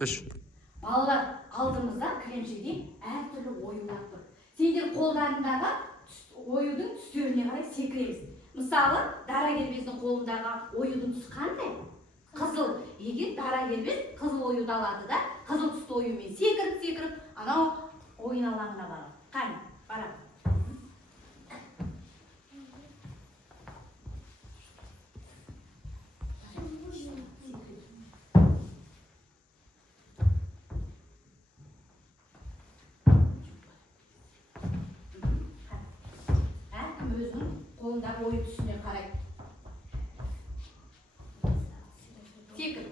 3. Балалар, алдымызда кілемшеде әртүрлі ойындар тұр. Сендер қолдарындағы оюдың түстеріне қарай секіреміз. Мысалы, дара кербездің қолындағы оюдың түсі қандай? Қызыл. Егер дара кербез қызыл оюды алады да, қызыл түсті оюмен секіріп, анау ойын алаңына барады. Қане, барады. Өзінің қолындағы ойын түсіне қарайды. Секір.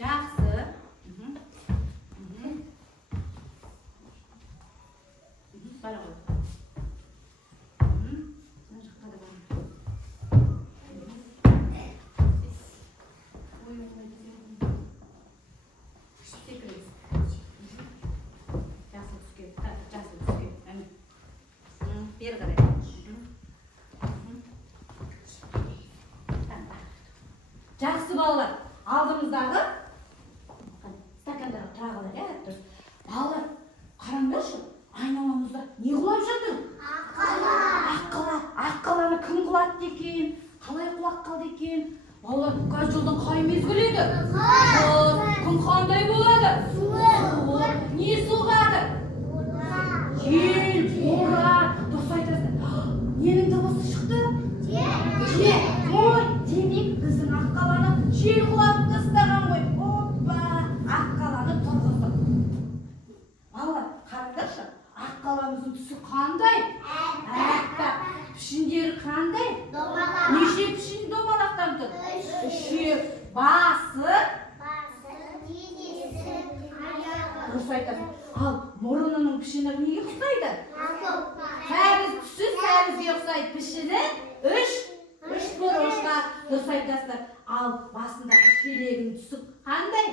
Жақсы. Бара ғой. Бері қарай. Жақсы балалар, алдымыздағы стакандарға тұра қалар, балалар, қараңдаршы, айналамызда не құлап жатыр? Аққаланы кім құлатты екен? Қалай құлап қалды екен? Балалар, қазір жылдың қай мезгілі еді? Күн қандай болады? Не соғады? Жел, боран. Дұрыс айтасың. Ненің дыбысы шықты? Жел. Ой, демек біздің аққаланы жел құлатып тастаған ғой. Оппа, аққаланы тұрғызды. Балалар, қараңдаршы, аққаламыздың түсі қандай? Аппақ. Пішіндері қандай? Неше пішін домалақтан тұр? Үшеу. Басы, дұрыс айтасың. Ал мұрынының пішіні неге ұқсайды? Тәріз түсі тәрізге ұқсайды. Пішіні үш бұрышқа, дұрыс айтасың. Ал басындағы шелегінің түсі қандай?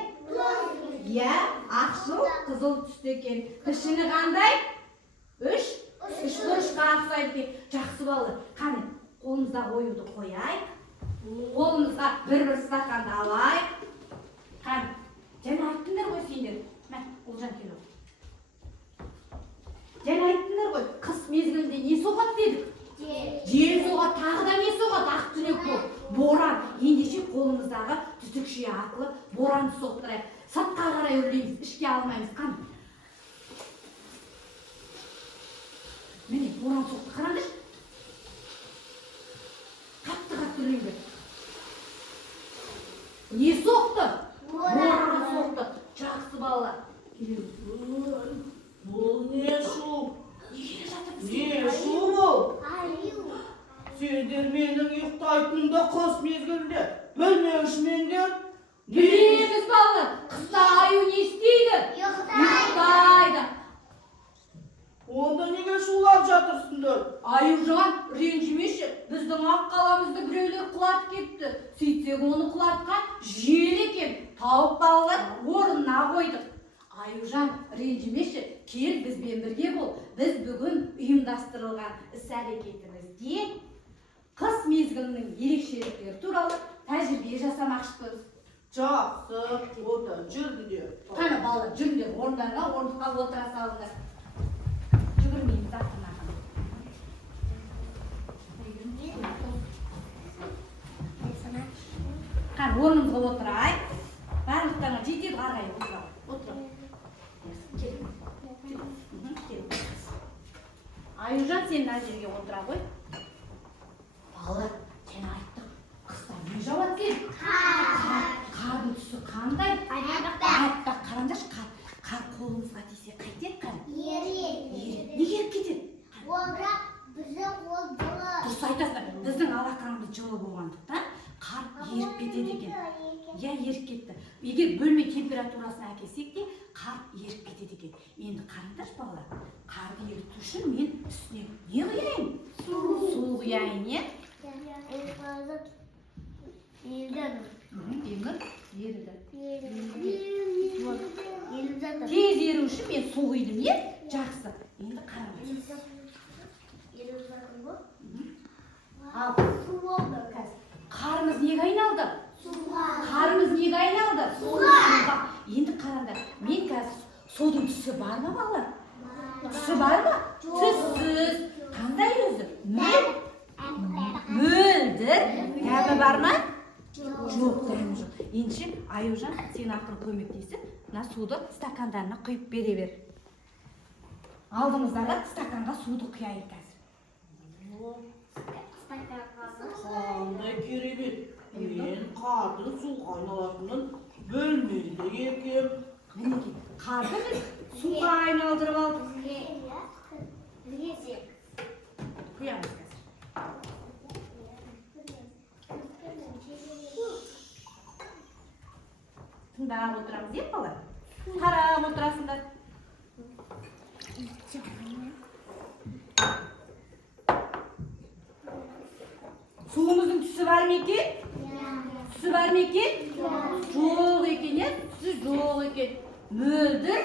Иә, ақшыл, қызыл түсті екен. Пішіні қандай? Үш бұрышқа ұқсайды. Жақсы балалар, қане, қолымыздағы оюды қойайық. Қолымызға бір стаканды алайық. Қане, және айттыңдар ғой сендер. Мә, Олжан келу. Және айттыңдар ғой, қыс мезгілінде не соғады дедік? Жел соғады, тағы да не соғады? Ақ түнек болып, боран. Ендеше қолымыздағы түтікше арқылы боранды соқтырайық. Сыртқа қарай өрлейміз, ішке алмаймыз. Қане. Міне, боран соқты. Қараңдаршы. Қатты үрлейміз. Не соқты? Боран соқты. Жақсы балалар. Бұл не шу? Неге жатыр? Не шу бұл? Сендер менің ұйықтайтынымда қыс мезгілінде білмеушімендер. Білеміз балалар. Қыста аю не істейді? Ұйықтайды. Онда неге шулап жатырсыңдар? Аюжан, ренжімеші, біздің аққаламызды біреулер құлатып кетті. Сөйтсек оны құлатқан жел екен. Тауып балалар орнына қойдық. Аюжан, ренжімеші, кел бізбен бірге бол. Біз бүгін ұйымдастырылған іс-әрекетімізде қыс мезгілінің ерекшеліктері туралы тәжірибе жасамақшымыз. Жақсы, одан жүрдіңдер. Қане балалар, жүріңдер, орындарына орындыққа отыра салыңдар. Жүгірмейміз артына. Қане, орнымызға отырайық. Барлықтарына жетеді қарай отыра. Аюжан, сен мына жерге отыра ғой. Балалар, сен айттық, қыста не жауады дедік? Қардың түсі қандай? Аппақ. Қараңдаршы, қар қолымызға тисе қайтеді қар? Неге еріп кетеді? Дұрыс айтасыздар, біздің алақанымыз жылы болғандықтан қар еріп кетеді екен. Я еріп кетті. Егер бөлме температурасын әкелсек те, қар еріп кетеді екен. Енді қараңдаршы балалар, қарды еріту үшін мен үстіне не құяйын? Су құяйын, не? Демір. Еріді. Еліп жатыр. Тез еру үшін мен су құйдым, е? Жақсы. Енді қараңыз. Еліп жатыр ғой. Ал, Су болды. қарымыз неге айналды? Суға. Қарымыз неге айналды? Суға. Енді қараңдар. Мен қазір судың түсі бар ма, балалар? Түсі бар ма? Түссіз. Қандай өзі? Мөлдір. Дәмі бар ма? Жоқ, дәмі жоқ. Ендеше Аюжан, сен ақыры көмектесіп, мына суды стакандарына құйып бере бер. Алдымыздағы стаканға суды құяйық қазір. Қандай керемет. Мен қарды суға айналатынын білмейді екем. Мінекей, қарды біз суға айналдырып алдық. Құямыз қазір. Тыңдап отырамыз, е балалар? Қарап отырасыңдар. Суымыздың түсі бар ма екен? Түсі бар ма екен? Жоқ екен, е? Түсі жоқ екен. Мөлдір,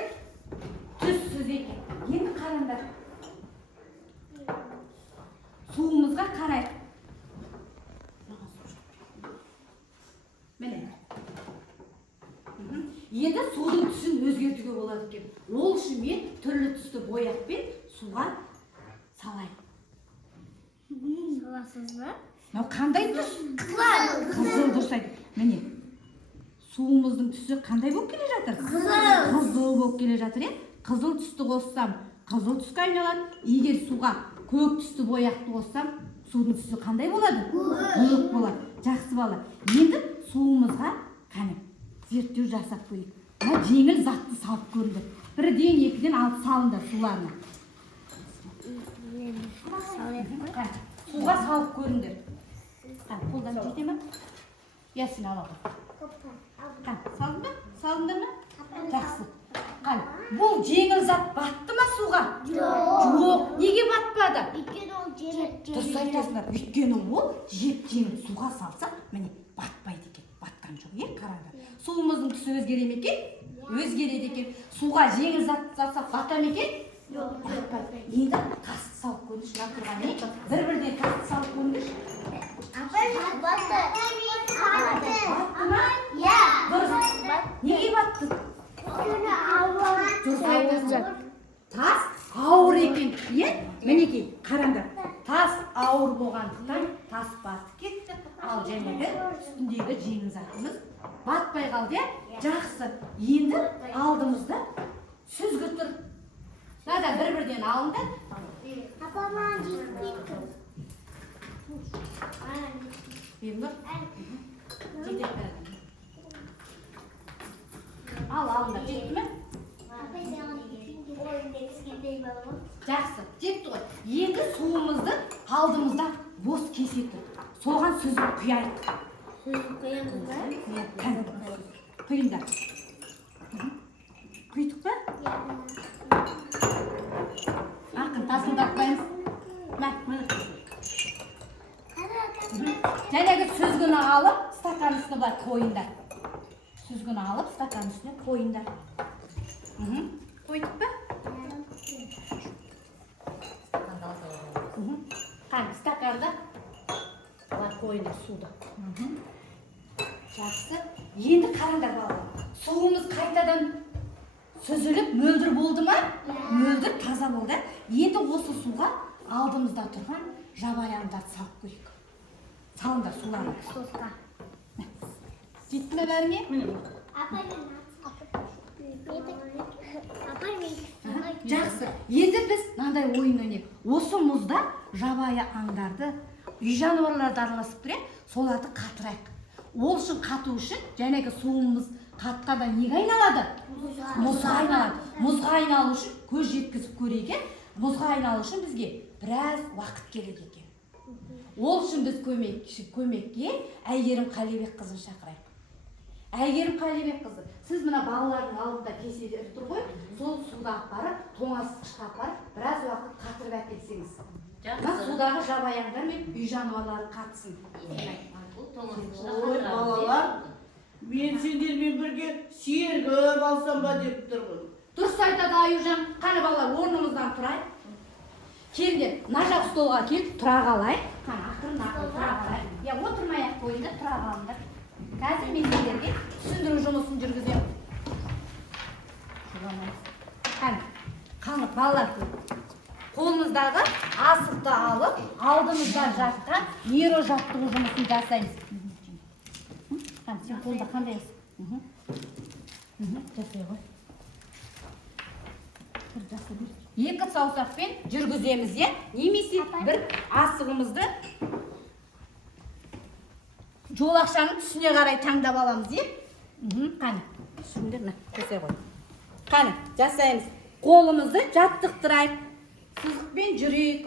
түссіз екен. Енді қараңдар. Суымызға қарайық. Міне. Енді судың түсін өзгертуге болады екен. Ол үшін мен түрлі түсті бояқпен суға салайын. Саласыз ба? Мынау қандай түс? Қызыл дұрыс айт. Міне. Суымыздың түсі қандай болып келе жатыр? Қызыл болып келе жатыр, е? Қызыл түсті қоссам, қызыл түске айналады. Егер суға көк түсті бояқты қоссам, судың түсі қандай болады? Көк болады. Жақсы бала. Енді суымызға қане зерттеу жасап қойып. Мына жеңіл затты салып көрді. Бірден, екіден алып салынды суларына. Суға салып көріңдер. Қолдан жете ме? Я сен ала ғой. Салдың ба? Салдыңдар ма? Жақсы. Бұл жеңіл зат батты ма суға? Жоқ. Неге батпады? Өйткені ол жеп. Дұрыс айтасыңдар. Өйткені ол жеп-жеңіл суға салса, міне батпайды екен. Батқан жоқ, е? Қараңдар. Суымыздың түсі өзгере ме екен? Өзгереді екен. Суға жеңіл зат салсақ бата ма екен? Батпайды. Енді қасты салып көріңізші, мына тұрған не? Бір-бірден қасты салып көріңізші. Батты. Батты ма? Дұрыс. Неге батты? Дұрыс айтасыңдар. Тас ауыр екен, е? Мінекей, қараңдар. Тас ауыр болғандықтан тас батып кетті. Ал жәнегі үстіндегі жеңіл затымыз батпай қалды, е? Жақсы. Енді алдымызда сүзгі тұр. Мына бір-бірден алыңдар. Апаман жетпейді. Бемнұр. Жетек бәрі. Алыңдар, жетті ме? Жақсы, жетті ғой. Енді суымызды алдымызда бос кесе тұр. Соған сүзіп құяйық. Құйыңдар. Құйдық па? Ақын тасылдатпаймыз. Жәнегі сүзгіні алып, стакан үстіне былай қойыңдар. Сүзгіні алып, стакан үстіне қойыңдар. Қойдық па? Стаканда былай қойыңдар суды. Жақсы. Енді қараңдар балалар. Суымыз қайтадан сүзіліп мөлдір болды ма? Мөлдір таза болды. Енді осы суға алдымызда тұрған жабайаңдарды салып көрейік. Салыңдар суларына. Жетті ме бәріне? Жақсы. Енді біз мынандай ойын ойнайық. Осы мұзда жабайы аңдарды, үй жануарларды араласып тұр, соларды қатырайық. Ол үшін қату үшін жәнегі суымыз қатқанда неге айналады? Мұзға айналады. Мұзға айналу үшін көз жеткізіп көрейік. Мұзға айналу үшін бізге біраз уақыт керек екен. Ол үшін біз көмекке Әйгерім Қалибек қызын шақырайық. Әйгерім Қалибек қызы, сіз мына балалардың алдында кеселер тұр ғой, сол суда апарып, тоңазытқышқа апарып, біраз уақыт қатырып әкелсеңіз. Мына судағы жабайаңдар мен үй жануарлары қатысын. Ой, балалар, Мен сендермен бірге сергіп алсам ба деп тұрмын. Дұрыс айтады Аюжан. Қане балалар, орнымыздан тұрайық. Келдер, мына жақ столға келіп тұра қалайық. Қане ақырын тұра қалайық. Я отырмай-ақ қойыңдар, тұра қалыңдар. Қазір мен сендерге түсіндіру жұмысын жүргіземін. Қане, қанық балалар, қолымыздағы асықты алып, алдымызда жатқан нейро жаттығу жұмысын жасаймыз. Қане, сен қолда қандай асық? Жасай ғой. Екі саусақпен жүргіземіз, е? Немесе бір асығымызды жолақшаның түсіне қарай таңдап аламыз, е? Қане, түсіндер ме? Жасай ғой. Қане, жасаймыз. Қолымызды жаттықтырайық. Сызықпен жүрейік.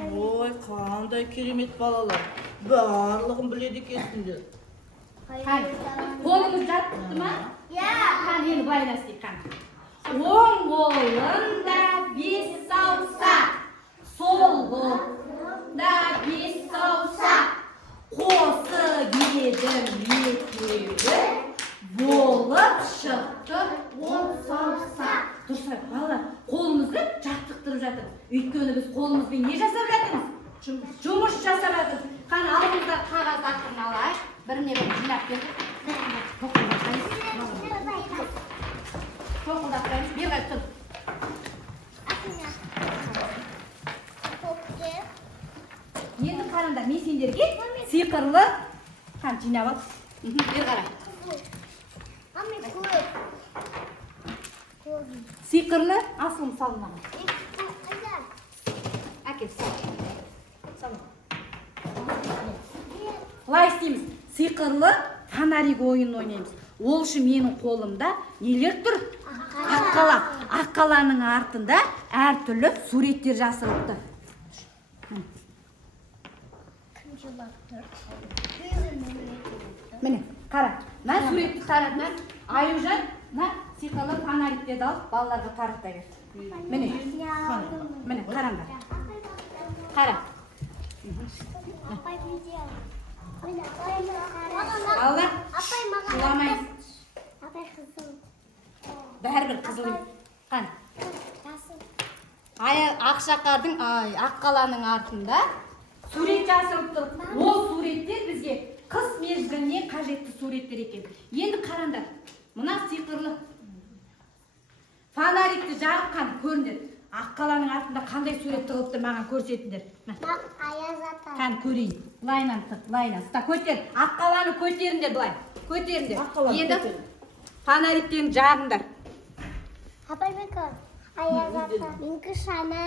Ой, қандай керемет балалар. Барлығын біледі екенсіңдер. Қане, қолымыз жаттықты ма? Қане, енді былай істейік, қане. Оң қолында 5 саусақ, сол қолында 5 саусақ, қосып едім екеуі, болып шықты 10 саусақ. Дұрыс айтты, балалар, қолымызды жаттықтырып жатыр. Өйткені біз қолымызбен не жасап жатырмыз? Жұмыс жасап жатырмыз. Қане, алдымызда қағаз ақырын алайық. Біріне бір жинап бердік. Тоқылдатпаймыз. Бері қарай тұр. Енді қараңдар, мен сендерге сиқырлы жинап ал. Бері қарай. Сиқырлы асылым салынған. Әкел, салын. Былай істейміз. Сиқырлы фонарик ойын ойнаймыз. Ол үшін менің қолымда нелер тұр? Аққала. Аққаланың артында әртүрлі суреттер жасырылыпты. Міне, қара. Мен суретті таратман. Аюжан, сиқырлы фонариктерді алып, балаларға тараттай бер. Міне, қараңдар. Қара. Балалар, жыламайыз. Бәрібір қызыл. Қан. Ақшақардың, аққаланың артында сурет жасырып тұр. Ол суреттер бізге қыс мезгіліне қажетті суреттер екен. Енді қараңдар. Мына сиқырлы фонарикті жағып қан көріңдер. Аққаланың артында қандай сурет тығылыпты маған көрсетіңдер. Қан көрейін. Лайнан тұр, лайнан. Көтер. Аққаланы көтеріңдер былай. Көтеріңдер. Енді фонариктен жағыңдар. Апай, менікі шана,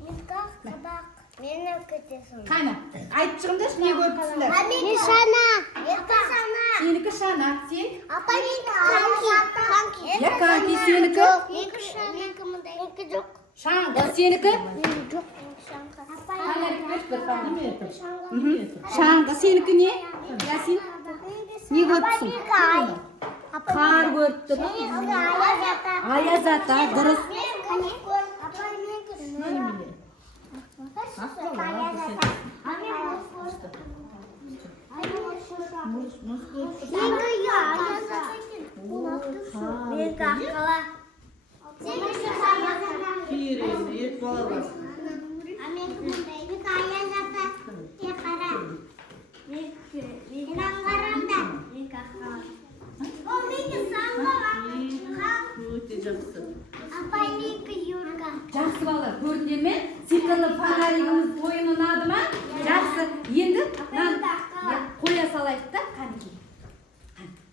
менікі қабақ, мені көтесің. Қайна, айтып шығыңдар, не көріп түсіңдер? Мен шана, менікі шана. Сенікі шана, сен? Апай, менікі қанки. Я қанки, сенікі? Менікі шана, менікі жоқ. Шаңғы, сенікі? Менікі жоқ, менікі шаңғы. Фонарик беріп бір фонарик. Шаңғы, сенікі не? Ясин? Не көріп түсің? Қар көріп тұр. Аяз ата, дұрыс. Керемет балалар. Өте жақсы. Жақсы балалар, көрдіңдер ме? Сиқырлы фонаригіміз ойын ұнады ма? Жақсы. Енді қоя салайық та, қанекей.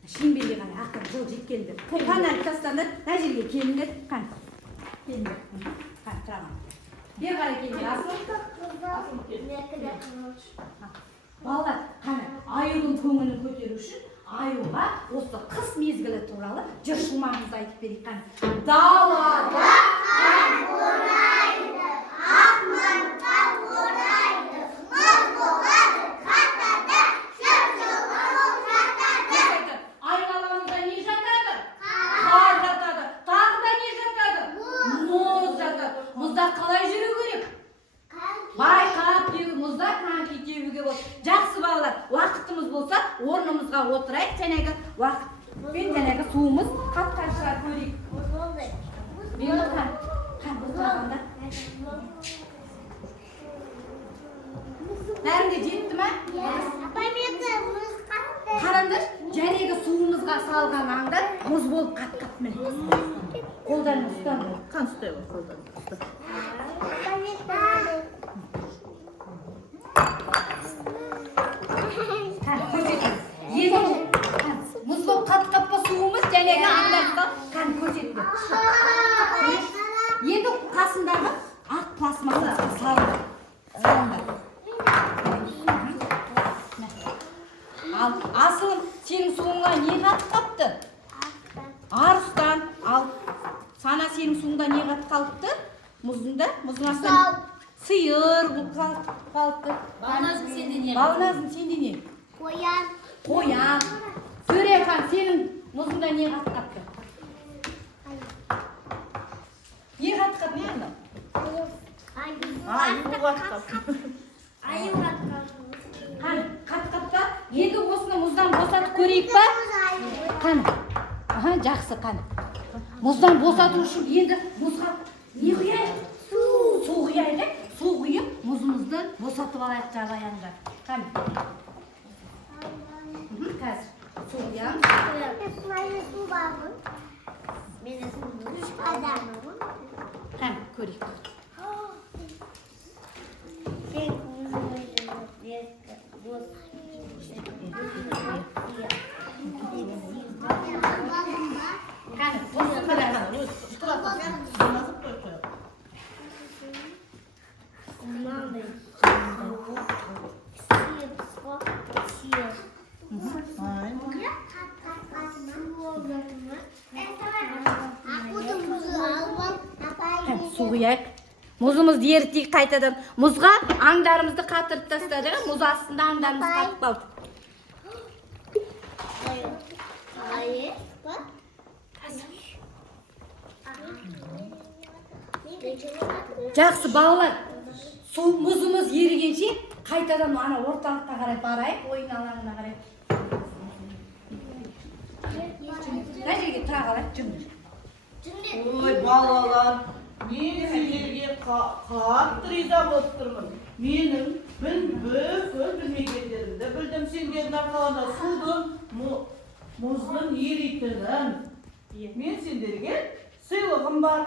Шеңберге қарай, ақыры жол жеткендер. Фонарик тастаңдар, мына жерге келіңдер. Қан. Келіңдер. Қан, тұраған. Бер қарай келіңдер, асыл. Балалар, қане, аюдың көңілін көтеру үшін аюға осы қыс мезгілі туралы жыр шумағымызды айтып берейік. Қане. Далада қан орайды, ақмақта орайды, мұз болады қатада, жып-жылы ол жатады. Айналамызда не жатады? Қар жатады. Тағы да не жатады? Мұз жатады. Мұзда қалай жүру керек? Байқап теу, мұзда қанки теуге болады. Жақсы орнымызға отырайық, жәнегі уақытпен жәнегі суымыз қатқанша көрейік. Бері қан бұрқағанда. Бәрінде жетті ма? Қараңдар, жәнегі суымызға салған аңдар мұз болып қат-қат міне. Қолдан ұстан. Қан ұстай бар, қолдан ұста. Мұз болып қат-қат па суымыз, жәнегі аңдарда қан көрсетті. Енді қасындағы ақ пластмассаға салыңдар. Ал асылым, сенің суыңа не қатып қапты? Арыстан. Ал сана сенің суыңда не қатып қалыпты? Мұздың астынан сиыр бұл қалыпты. Балназым сенде не? Балназым сенде не? Қоян. Сөрехан, сенің мұзыңда не қатып қапты? Не қатып қап, не анда? Қат-қатта, енді осыны мұздан босатып көрейік па? Қаны. Жақсы қаны. Мұздан босату үшін енді мұзға не құяйық? Су құяйық, су құйып, мұзымызды босатып алайық жабайандар. Қаны. Қазір су құямыз. Қаны, көрейік. Қаны, осы қадай қаны. Су құяйық. Мұзымызды ерітейік қайтадан. Мұзға аңдарымызды қатырып тастады. Мұз астында аңдарымыз қатып қалды. Жақсы балалар, мұзымыз ерігенше қайтадан ана орталыққа қарай барайық, ойын алаңына қарай. Мына жерге тұра қалайық, жүндір. Ой, балалар, мен сендерге қатты риза болып тұрмын. Менің білмегендерімді білдім, сендердің арқаларында судың, мұздың еритінін. Мен сендерге сыйлығым бар,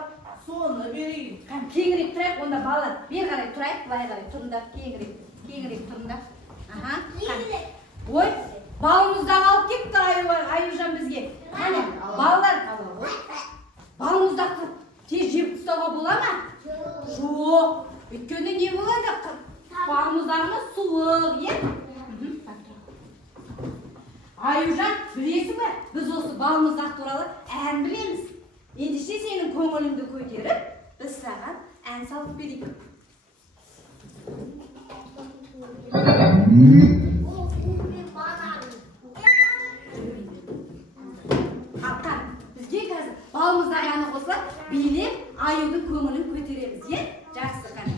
соны берейін. Кеңірек тұрайық, онда балалар бер қарай тұрайық, былай қарай тұрыңдар, кеңірек тұрыңдар. Ой, балымызды алып кетті Аюжан бізге. Қане, балалар, балымызды тез жеп ұстауға бола ма? Жоқ, өйткені не болады? Балымыздарымыз суық, е? Аюжан, білесің бе? Біз осы балымыздар туралы ән білеміз. Ендеше сенің көңіліңді көтеріп, біз саған ән салып берейік. Қалқан, бізге қазір балымыздар әні қосылып, билеп, аюдың көңілін көтереміз, е? Жақсы қане.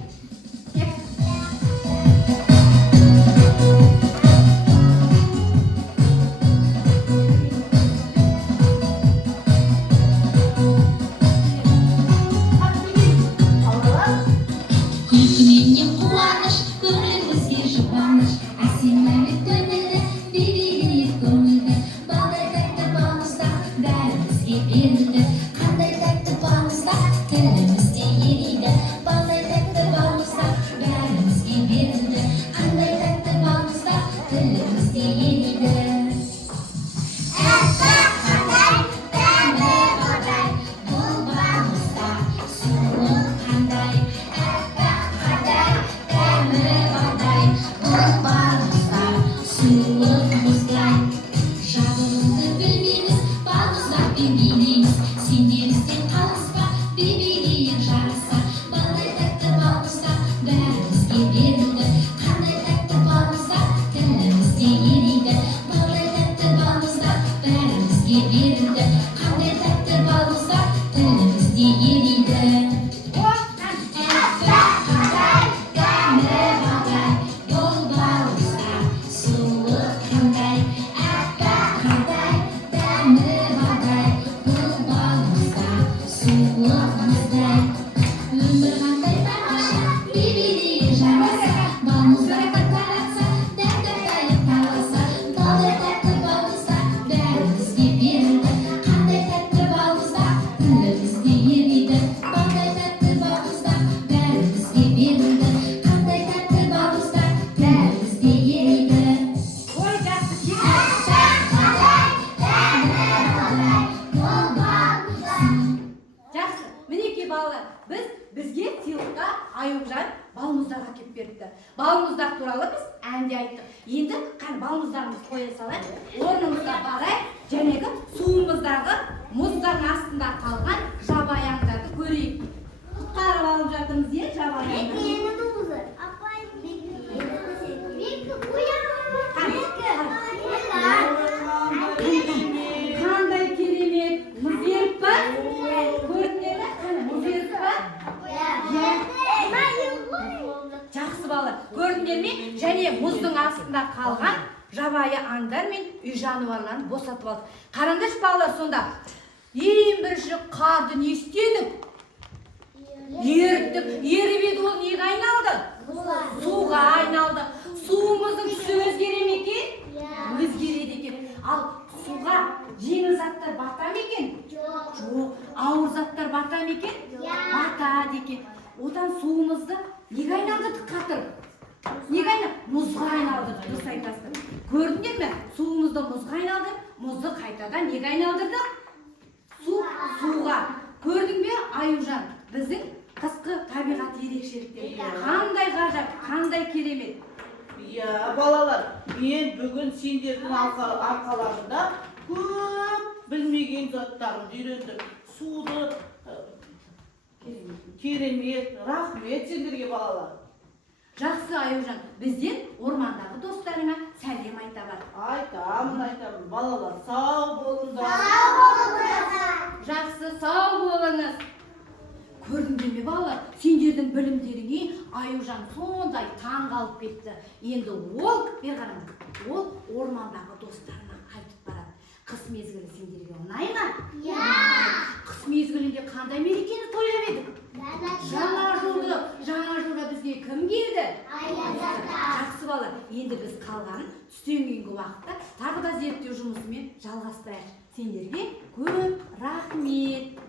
Бәрімізге берілді, қандай тәтті балмұздақ, тілімізде ериді. қоя салайық. Орнымызға барайық. Жәнегі суымыздағы мұздың астында қалған жабайы аңдарды көрейік. Құтқарып алып жатырмыз, жабайы аңдарды. Қандай керемет, мұзеріп па? Көрінеді ме? Мұзеріп па? Жақсы балалар, көрдіңдер ме? Және мұздың астында қалған жабайы аңдар мен үй жануарларын босатып алды. Қараңдаршы балалар, сонда ең бірінші қарды не істедік? Ерттік. Еріп еді, ол неге айналды? Суға айналды. Суымыздың түсі өзгере ме екен? Өзгереді екен. Ал суға жеңіл заттар бата ма екен? Жоқ. Ауыр заттар бата ма екен? Батады екен. Одан суымызды неге айналдырдық қатыр? Неге айналдырдық? Мұзға айналдырдық. Дұрыс айтасыздар. Көрдіңдер ме? Суымызды мұзға айналдырдық. Мұзды қайтадан неге айналдырдық? Суға. Көрдің бе, Аюжан? Біздің қысқы табиғат ерекшеліктері. Қандай ғажап, қандай керемет. Иә, балалар, мен бүгін сендердің арқаларында көп білмеген заттарымды үйрендім. Суды керемет, рахмет сендерге балалар. Жақсы, Аюжан, бізден ормандағы достарыңа сәлем айта бар. Айтамын. Балалар, сау болыңдар. Жақсы, сау болыңыз. Көрдіңдер ме балалар, сендердің білімдеріңе Аюжан сондай таң қалып кетті. Енді ол, бер қараңдар, ол ормандағы достарына қайтып барады. Қыс мезгілі сендерге ұнай ма? Қыс мезгілінде қандай мерекені тойлап едік? Жаңа жылда бізге кім келді? Жақсы балалар, енді біз қалғанын түстен кейінгі уақытта тағы да зерттеу жұмысымен жалғастырайық. Сендерге көп рахмет.